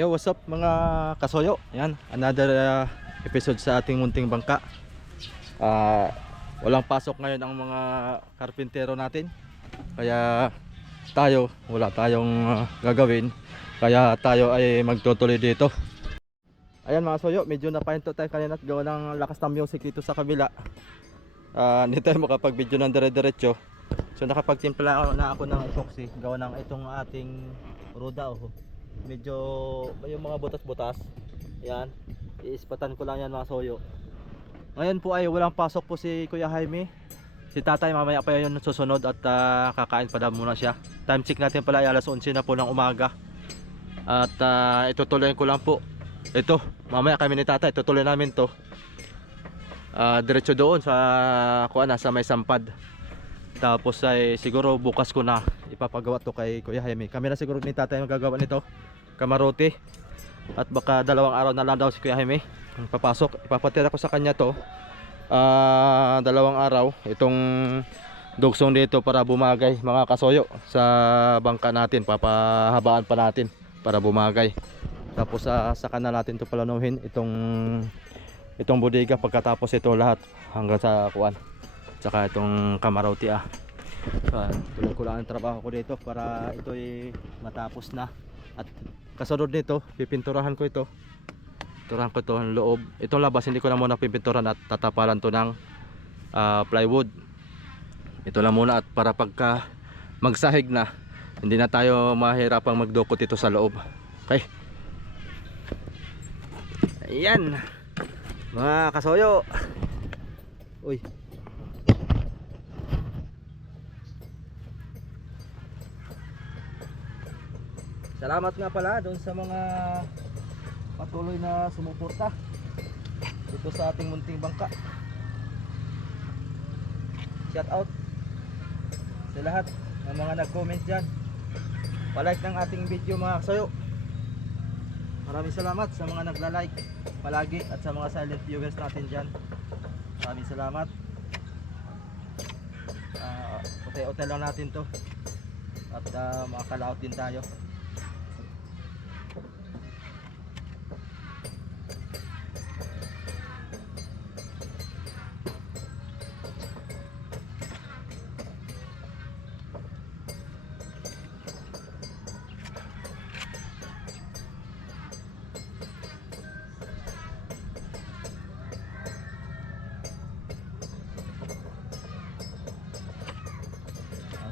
Yo, what's up mga kasoyo? Yan, another episode sa ating munting bangka. Walang pasok ngayon ang mga karpintero natin. Kaya tayo, wala tayong gagawin. Kaya tayo ay magtutuloy dito. Ayan mga soyo, medyo napahinto tayo kanina at gawa ng lakas ng music dito sa kabila. Hindi tayo makapag-video ng dire-diretso. So nakapagtimpla na ako ng epoxy gawa ng itong ating roda. Medyo yung mga butas-butas. Yan, iispatan ko lang yan mga soyo. Ngayon po ay walang pasok po si Kuya Jaime. Si tatay mamaya pa yun susunod at kakain pa daw muna siya. Time check natin pala ay alas 11 na po ng umaga. At itutuloy ko lang po. Ito, mamaya kami ni tatay, tutuloy namin to diretso doon sa sa may sampad. Tapos ay siguro bukas ko na ipapagawa to kay Kuya Jaime. Kami na siguro ni tatay magagawa nito, kamarote. At baka 2 araw na lang daw si Kuya Jaime papasok. Ipapatira ko sa kanya to 2 araw itong dugsong dito para bumagay mga kasoyo sa bangka natin. Papahabaan pa natin para bumagay. Tapos saka na natin to palanuhin itong bodega pagkatapos ito lahat hanggang sa kuan. Tsaka itong kamarote tuloy ko lang ang trabaho ko dito para ito ay matapos na. At kasunod nito pipinturahan ko ito. Pinturahan ko ito ang loob. Itong labas hindi ko na muna pipinturan at tatapalan to ng plywood. Ito lang muna at para pagka magsahig na hindi na tayo mahirapang magdukot ito sa loob. Okay. Ayan mga kasoyo. Uy, salamat nga pala doon sa mga patuloy na sumuporta dito sa ating munting bangka. Shout out sa lahat ng mga nag-comment dyan, palike ng ating video mga kasoyo. Maraming salamat sa mga nagla-like palagi at sa mga silent viewers natin dyan. Maraming salamat. Utay-utay lang natin to at makakalaot din tayo.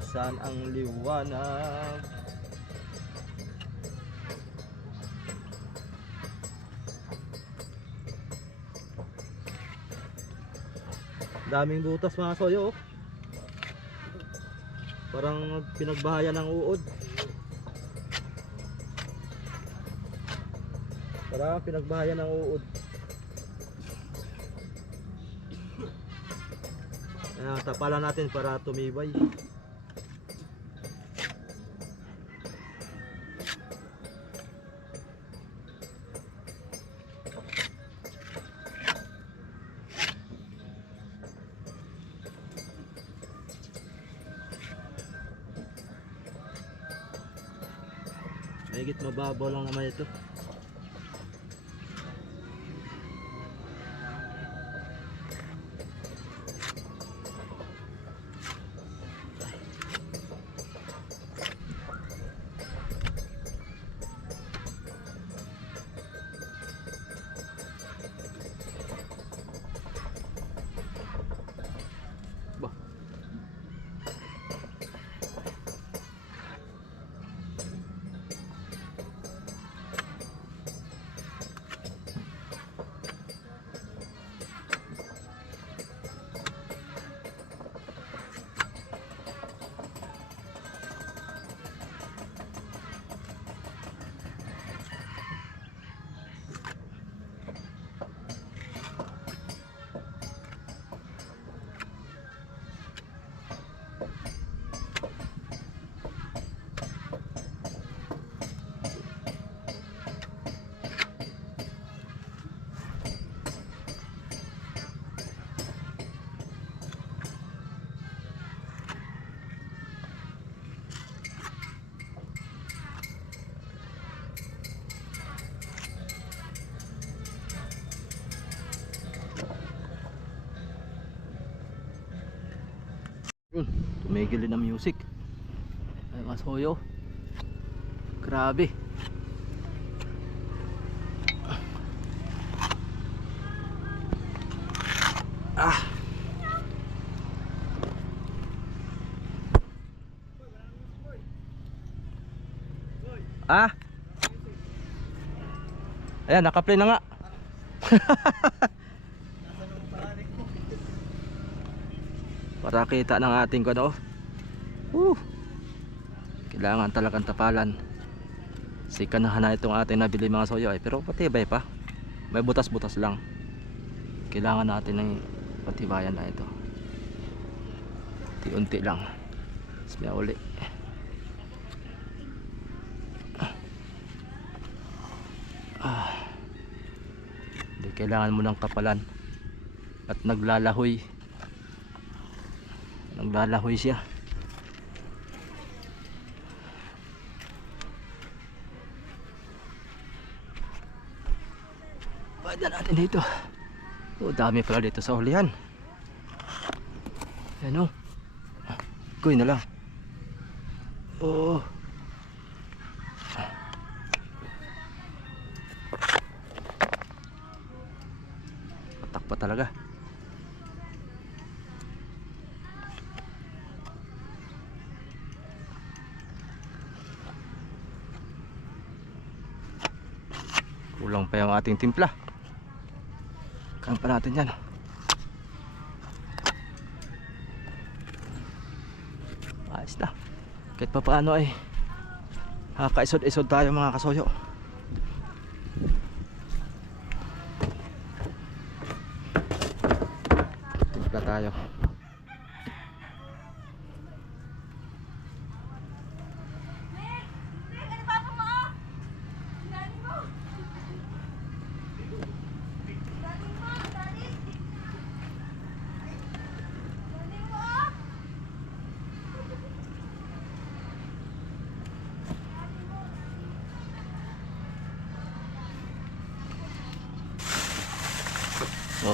Saan ang liwanag? Daming butas mga soyo. Parang pinagbahayan ng uod. Parang pinagbahayan ng uod. Tapalan natin para tumibay. Mahigit mababaw lang naman ito. Bah. Tumigil din ang music. Ay mga soyo, grabe. Ayan, naka-play na nga. Para kita ng ating ano. Kailangan talagang tapalan. Sikanahan na itong ating nabili mga soyo ay, pero patibay pa. May butas-butas lang. Kailangan natin ng patibayan na ito. Unti-unti lang. Smaya uli. Hindi, kailangan mo ng kapalan. At naglalahoy. Naglalahoy siya. Pwede natin dito. Dami pala dito sa hulihan. Yan o. Kuy na lang. Patak pa talaga. Kulang pa yung ating timpla. Kaya pa natin yan. Ayos na. Kahit pa paano ay kaisod-isod tayo mga kasoyo. Timpla tayo.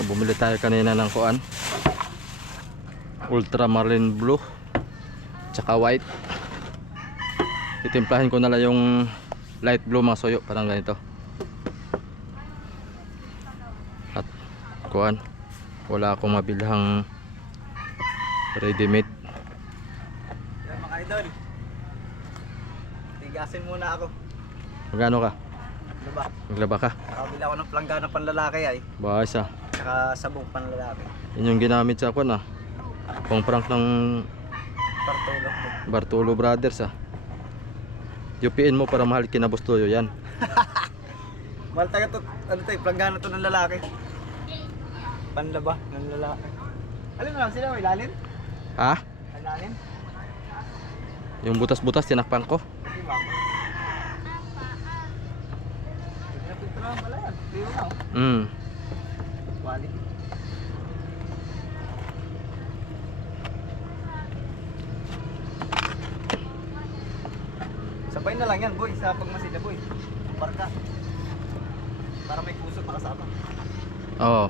Bumili tayo kanina ng kuan, ultramarine blue tsaka white. Itimplahin ko na lang yung light blue mga soyo, parang ganito. At kuan, wala akong mabilhang ready made. Yan mga idol, tigasin muna ako. Magkano ka? Diba? Maglaba ka? Nakabila ako ng planggana panlalaki ay, Bayos ah. saka sabong panlalaki. Yun yung ginamit sa kuan pang prank ng Bartolo. Bartolo Brothers ah. UPN mo para mahal kinabustoyo yan. Mahal tayo to, ano to, planggana to ng lalaki. Panlaba ng lalaki. Alam mo lang sila, may lalim? Ha? May lalim? Yung butas-butas tinakpan ko. Diba? Pinapintrahan pala yan. Pero na quality. Sabay na lang yan boy, sa pagmasida boy. Barka. Para may kusot makasama. Oo.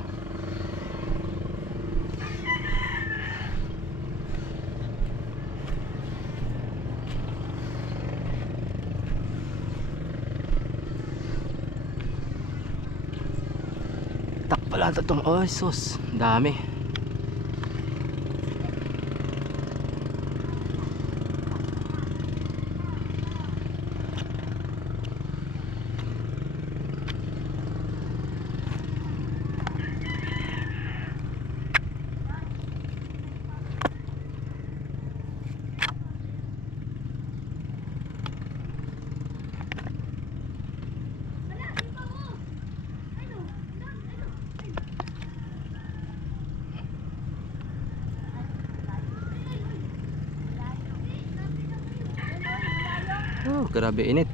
Tak pala itong, oh sus, dami. Oh, grabe init.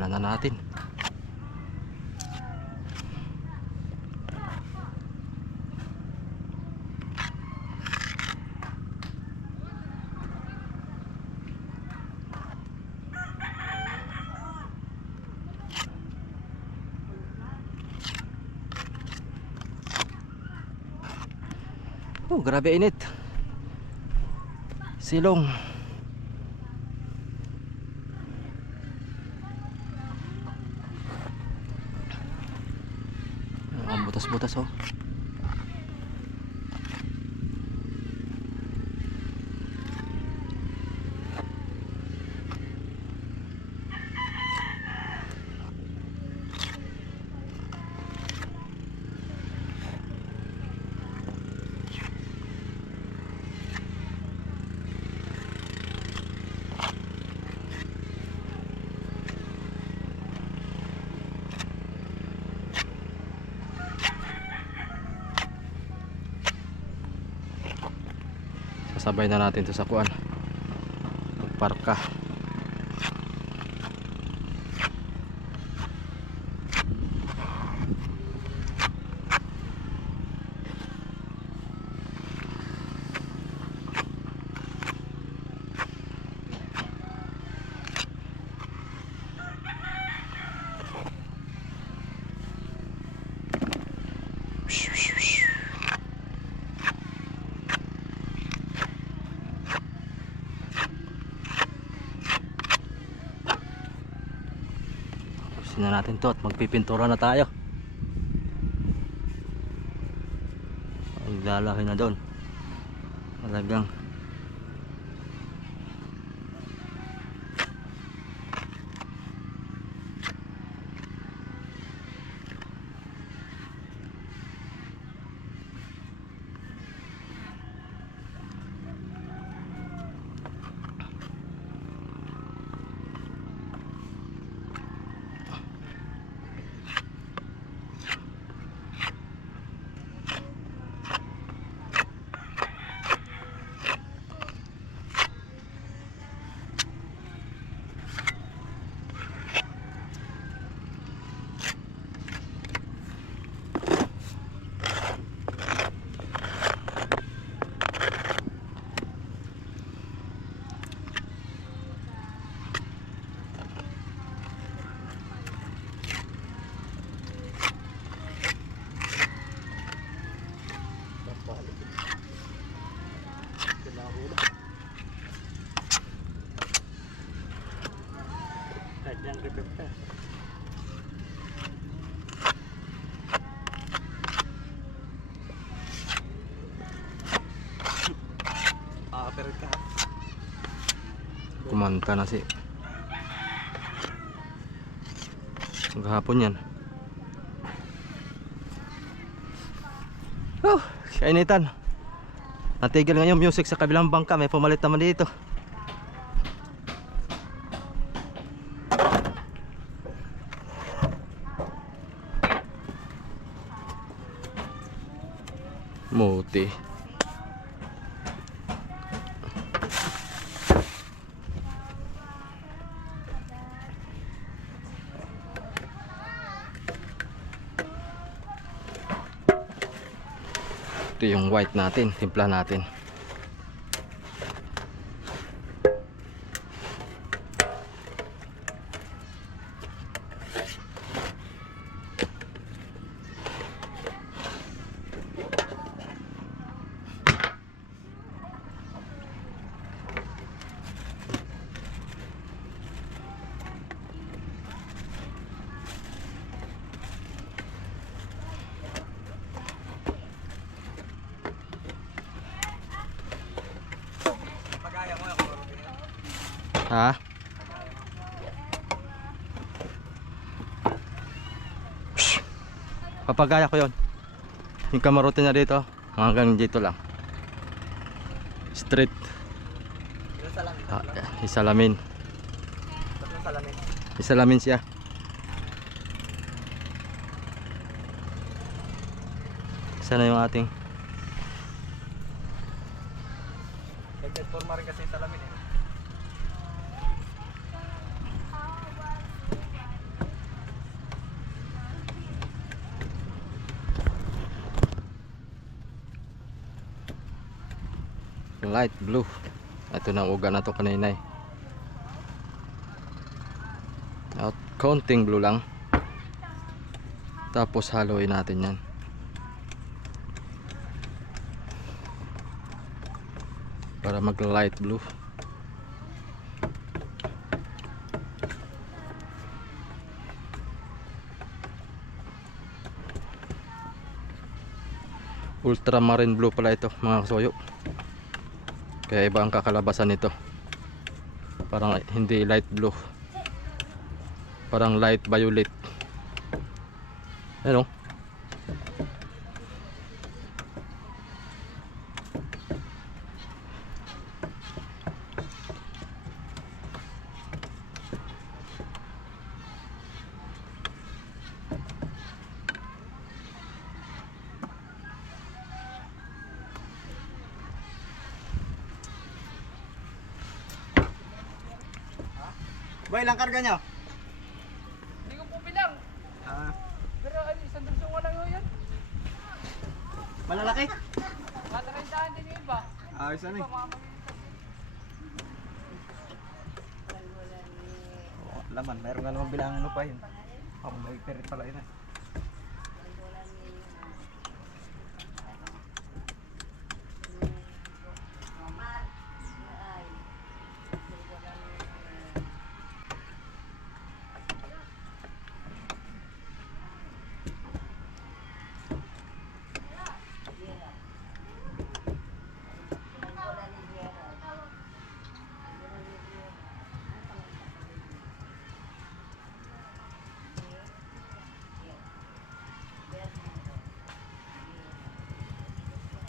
Wala na natin. Oh, grabe init. Silong. Ang butas-butas oh. Sasabay na natin to sa kuan. Parka. Ayusin na natin to at magpipintura na tayo. Maglalaki na doon. Talagang kumanta na si maghapon yan. Oh, kainitan. Natigil nga yung music sa kabilang bangka. May pumalit naman dito. Muti. Ito yung white natin, timpla natin. Ha? Shhh. Papagaya ko yon. Yung kamarote na dito, hanggang dito lang. Straight. Isalamin. Isalamin siya. Sana yung ating Forma rin kasi yung salamin eh. light blue. Ito na uga na to kanina eh. At konting blue lang. Tapos haluin natin yan. Para mag light blue. Ultramarine blue pala ito mga kasuyo. Kaya iba ang kakalabasan nito. Parang hindi light blue. Parang light violet. Ano? Boy, ilang karga nyo? Hindi ko po bilang. Ah, Pero ano, isang dulsong lang yun. malalaki? Matarindaan din yung iba. Ayos ano eh. Oo, laman, mayroon nga naman bilangan mo pa yun. Oh, may perit pala yun eh.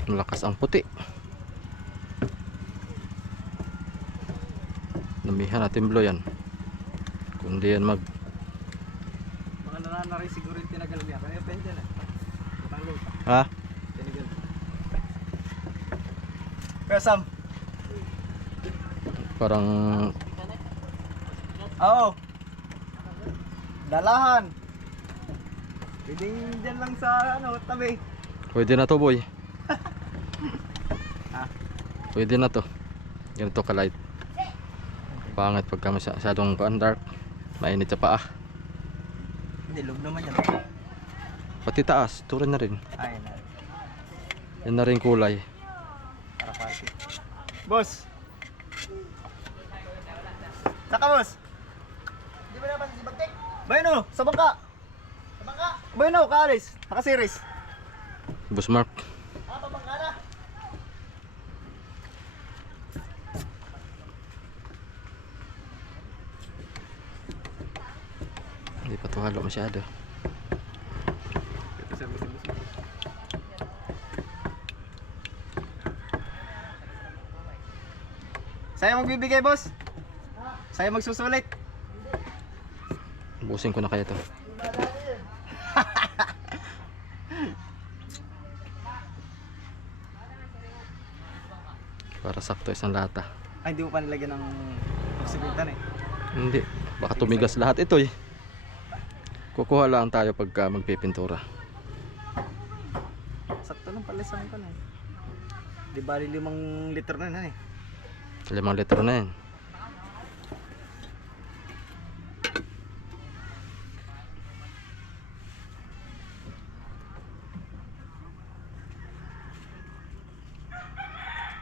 Malakas ang puti. Damihan natin blue yan. Kundi yan mag Mga nananari siguro yung tinagal niya. Kaya pwede na. Butang lupa. ha? Tinagal. Pero Sam. Parang Oo. Dalahan. Pwedeng dyan lang sa ano, tabi. pwede na to boy. Ah. Pwede na to. Ganito ka light. Pangit pagka masyadong dark. Mainit sa paa. Hindi, loob naman yan. Pati taas, turon na rin. Ay, na. Yan na rin kulay. Para party. Boss! Saka boss! Hindi ba naman si Bagtek? Bayno, sa bangka! Sa bangka? Bayno, kaalis. Naka-series. Boss Mark. Ah, pabangka na. Hindi pa to halo masyado. Saya magbibigay, boss. Saya magsusulit. Busin ko na kaya to. Para sakto isang lata. Ay, hindi mo pa nilagyan ng oksigentan eh. Hindi. Baka tumigas lahat ito eh. Kukuha lang tayo pagka magpipintura. Sakto lang pala isang kan eh. Di bali 5 liter na yan eh. 5 litro na yan.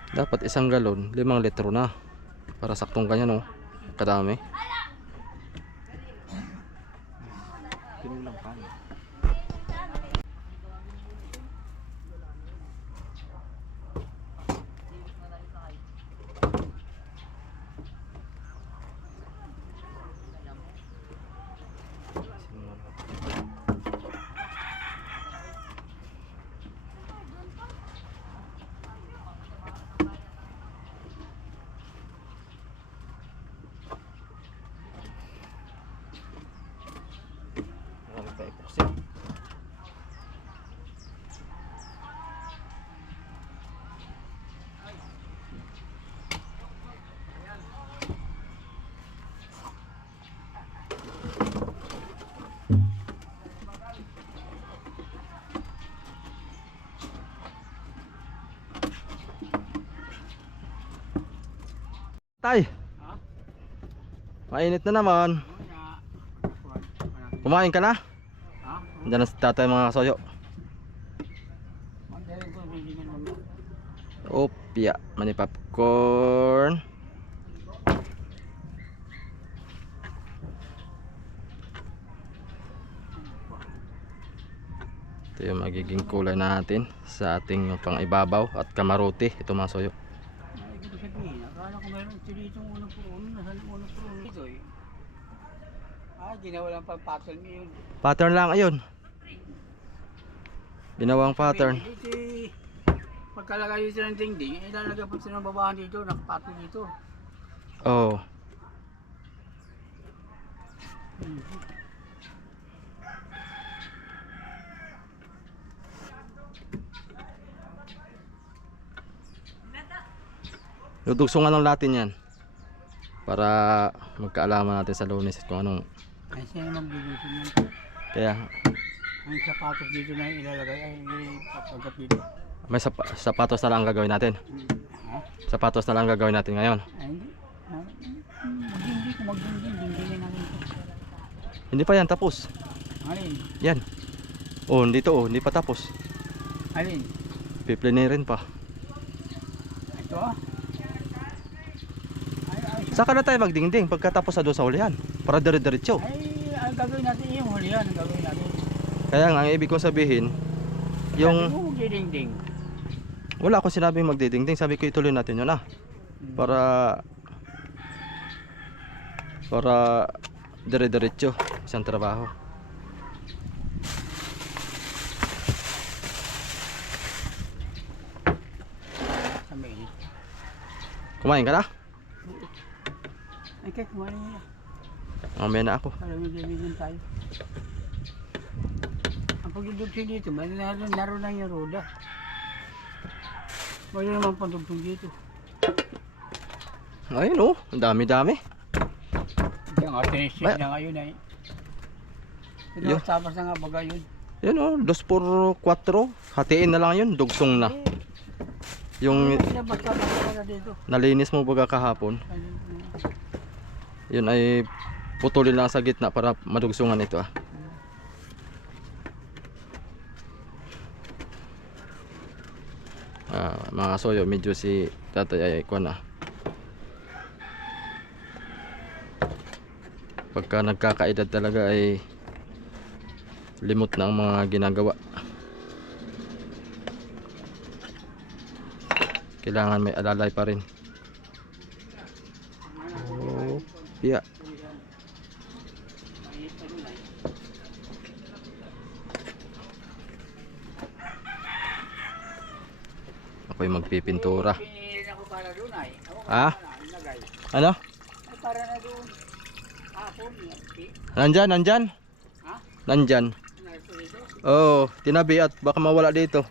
Dapat isang galon, 5 litro na. Para saktong ganyan oh. Kadami. Pinulang pa. Marami pa epoxy. Tay, Ha? mainit na naman. Kumain ka na? Ha? Diyan na si tatay mga soyo. Opya, mani popcorn. Ito yung magiging kulay natin sa ating pang-ibabaw at kamarote. Ito mga soyo. Ay, ibig sabihin, akala ko meron dito unang puno, nasa unang puno dito eh. Ah, ginawa lang pang pattern yun. Pattern lang ayun. Ginawang pattern. Dito eh, pagkalagay dito ng dingding, ilalagay pa sila ng babahan dito, nakapatong dito. Oh. Dudugsungan lang natin yan para magkaalaman natin sa Lunes kung anong Ay, siya naman bilusin yun. kaya Ang sapatos dito na ilalagay ay papagap dito. may sapatos na lang ang gagawin natin. Ha? Sapatos na lang ang gagawin natin ngayon. Ay, hindi. Magdingding, kung magdingding, dingdingin namin ito. Hindi pa yan tapos. Alin? Yan. Oh, dito oh, hindi pa tapos. Alin? Piplinirin pa. Ito ah. Saka na tayo magdingding pagkatapos sa doon sa hulihan para dire-diretso. Ay, ang gagawin natin yung hulihan, ang gagawin natin. Kaya nga, ang ibig kong sabihin, Sabi yung mo magdidingding. wala akong sinabing magdidingding, sabi ko ituloy natin yun para dire-diretso isang trabaho. Sa may. Kumain ka na? Ay, kaya kumain nila. Mamaya na ako. Para magdidingin tayo. Ang pagdudugtong dito, may naroon lang yung roda. Wala naman pandugtong dito. Ayun oh, ang dami-dami. Kaya nga, tinisip Ba- na ngayon ay. Yo. Tapas na nga baga yun. Yun oh, 2x4. Hatiin na lang yun, dugsong na. Yung Basta na dito. nalinis mo baga kahapon, yun ay putulin lang sa gitna para madugsungan ito mga soyo, medyo si tatay ay kuwan pagka nagkakaedad talaga ay limot na ang mga ginagawa. Kailangan may alalay pa rin. Oh, yeah. Ako'y magpipintura. Pinili ako para doon ay. Ah? Nagay. Ano? Ay, para na doon. Hapon. Nandyan? Ha? Nandyan. Narito dito. Oh, tinabi at baka mawala dito.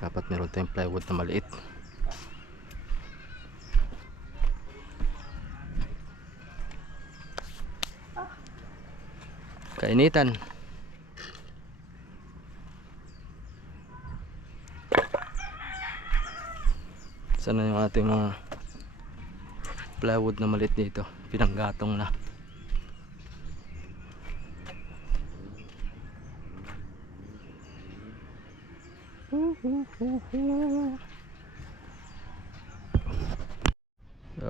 Dapat meron tayong plywood na maliit. Kainitan. Sana yung ating mga plywood na maliit dito, pinanggatong na. So,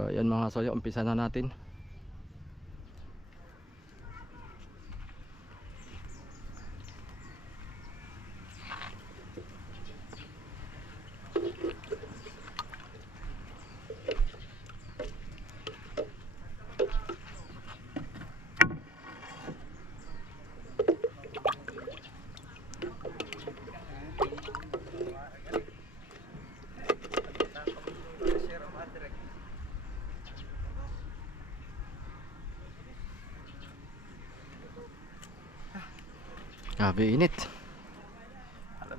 yan mga soyo, umpisa na natin. Grabe init.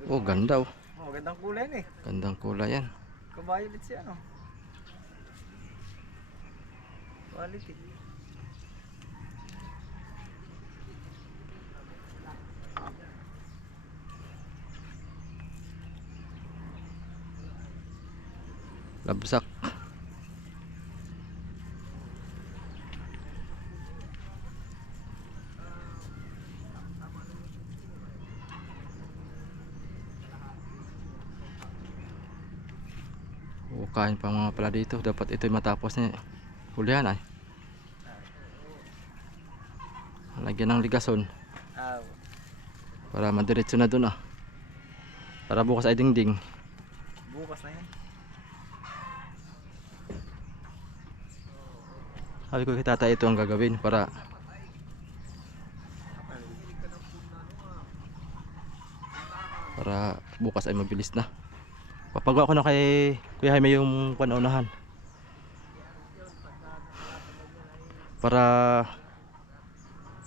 Oh, ganda oh. Oh, gandang kulay yan eh. Gandang kulay yan. Kabayo din siya ano. Quality. Labsak. Oh, kain pa mga pala dito. Dapat ito'y matapos na hulihan ay. Lagyan ng ligason Ah, para madiretso na dun ah. Para bukas ay dingding. bukas na yan. Sabi ko kay tata ito ang gagawin para bukas ay mabilis na. Papagawa ko na kay Kuya Jaime yung panaunahan para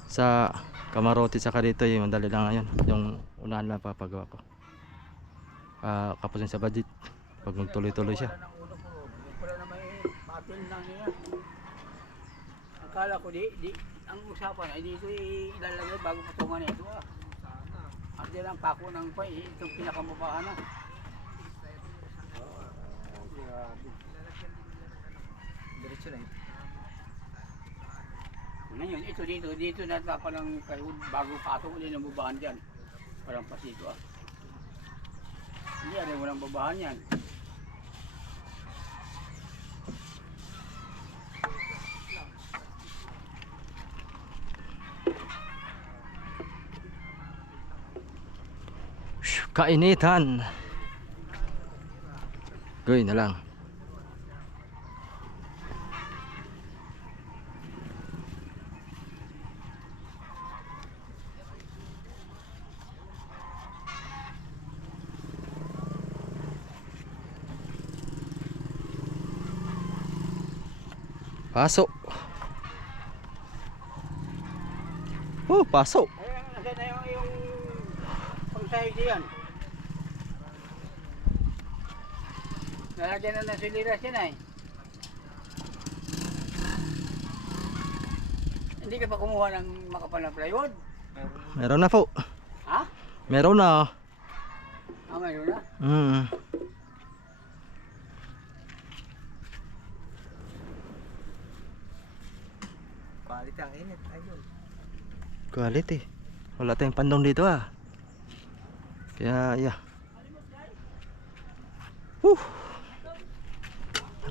sa kamarote saka dito yung dali lang ngayon. Yung unahan lang papagawa ko. Kapos yun sa budget pag magtuloy-tuloy siya. Wala na may papel na niya. Akala ko ang usapan ay dito ilalagay bago patungan ito ah. At yan ang pako ng itong pinakamabahan na. Diretso na yun. Ngayon, ito dito na palang kayo bago patong ulit ng babahan dyan. Parang pasito ah. Hindi, alam walang babahan yan. Kainitan. Gawin na lang. Pasok. Pasok. Ayun, nasa na yung pangsahig diyan. Nalagyan na ng siliras yan ay. Hindi ka pa kumuha ng makapal na plywood? Meron na po. Ha? Meron na. Mayroon na. Quality ang init. Ayun. Quality. Wala tayong pandong dito ah. Kaya yeah.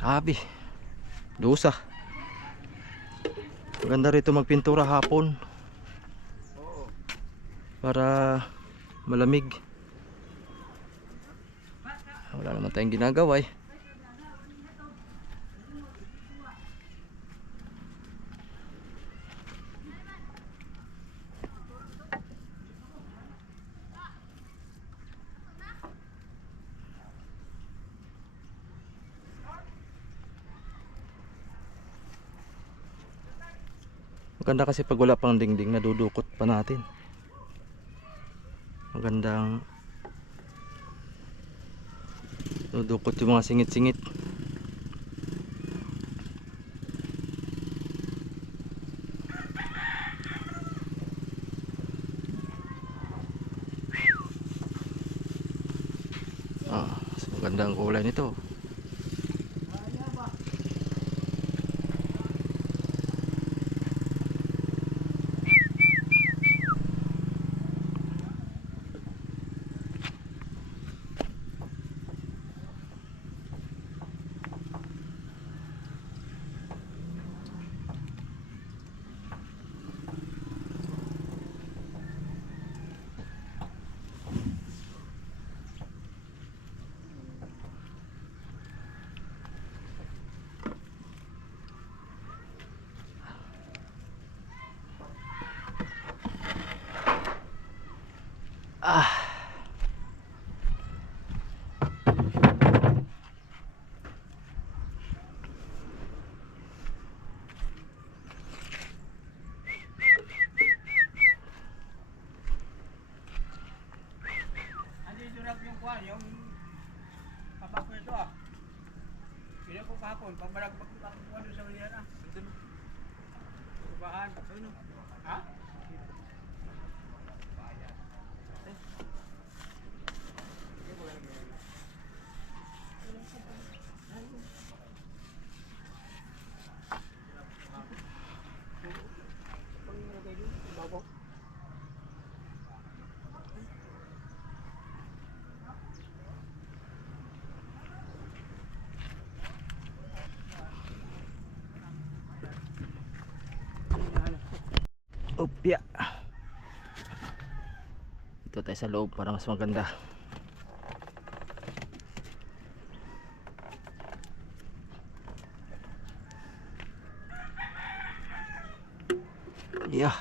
Grabe. Dusa. Maganda rito magpintura hapon. Oo. Para malamig. Wala naman tayong ginagawa eh. Maganda kasi pag wala pang dingding, nadudukot pa natin. Magandang dudukot yung mga singit-singit. Maganda ang kulay nito. ah. Pila ko kahapon, pamalagbak ko doon sa ulihan ah. Andun. Kubahan. Ayun, oh. Ha? Bago. Upya. Ito tayo sa loob para mas maganda. Yeah,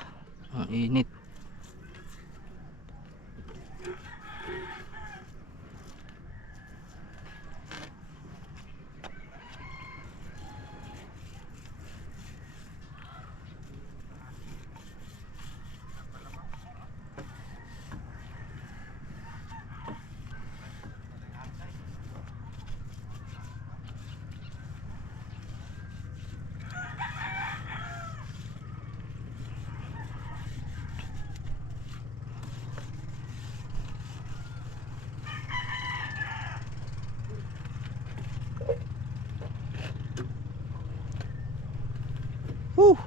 ang init. Woo!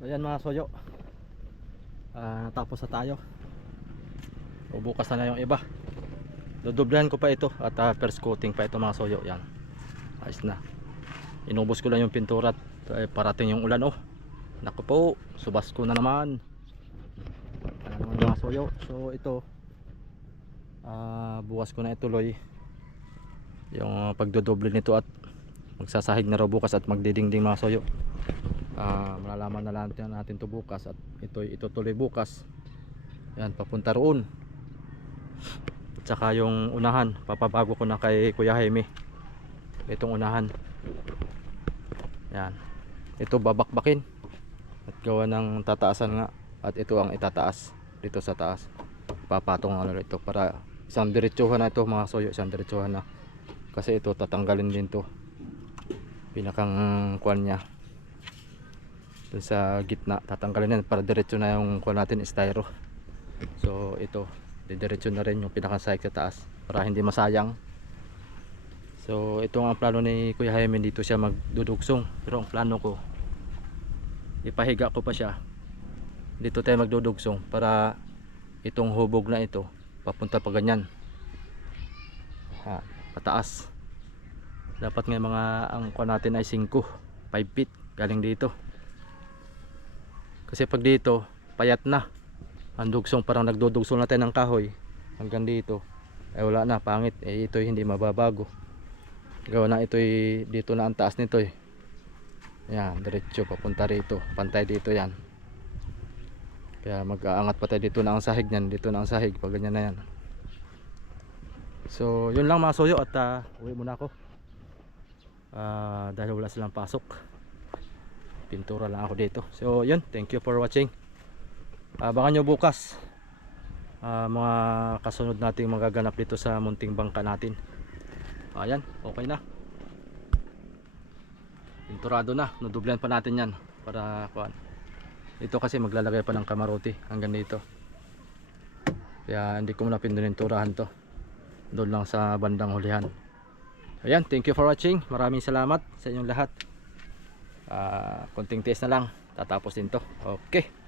Ayan mga soyo, natapos na tayo. O bukas na yung iba. Dodoblehan ko pa ito at first coating pa ito mga soyo. Yan, ayos na. Inubos ko lang yung pintura at parating yung ulan. Oh, naku po, subas ko na naman. Ano naman mga soyo. So ito, bukas ko na ituloy yung pagdodoble nito at magsasahig na raw bukas at magdidingding mga soyo. Malalaman na lang natin to bukas at ito itutuloy bukas. Yan, papunta roon. At saka yung unahan papabago ko na kay Kuya Jaime. Itong unahan, yan, ito babakbakin at gawa ng tataasan nga, at ito ang itataas dito sa taas, papatong ano ito para isang diretsuhan na ito mga soyo, isang diretsuhan na, kasi ito tatanggalin din to pinakang kuan nya dun sa gitna, tatanggalin yan para diretso na yung kuan natin, styro. So ito didiretso na rin yung pinakang side sa taas para hindi masayang. So ito ang plano ni Kuya Jaime, dito siya magdudugsong, pero ang plano ko ipahiga ko pa siya dito tayo magdudugsong para itong hubog na ito papunta pa ganyan, pataas. Dapat nga mga ang kuha natin ay 5 feet galing dito, kasi pag dito payat na ang dugsong, parang nagdudugsong natin ng kahoy hanggang dito ay wala na, pangit. Ito hindi mababago, gawa na ito dito na ang taas nito yan, diretso papunta rito, pantay dito yan, kaya mag-aangat pa tayo dito na ang sahig niyan, dito na ang sahig pag ganyan na yan. So yun lang mga soyo, at uwi muna ako dahil wala silang pasok, pintura lang ako dito. So yun, thank you for watching. Abangan nyo bukas mga kasunod nating magaganap dito sa munting bangka natin. Ayan, okay na, pinturado na, nudublan pa natin yan para kuan. Ito kasi maglalagay pa ng kamarote hanggang dito, kaya hindi ko muna pinuninturahan to, doon lang sa bandang hulihan. Ayan, thank you for watching, maraming salamat sa inyong lahat. Konting test na lang, tatapos din to. Okay.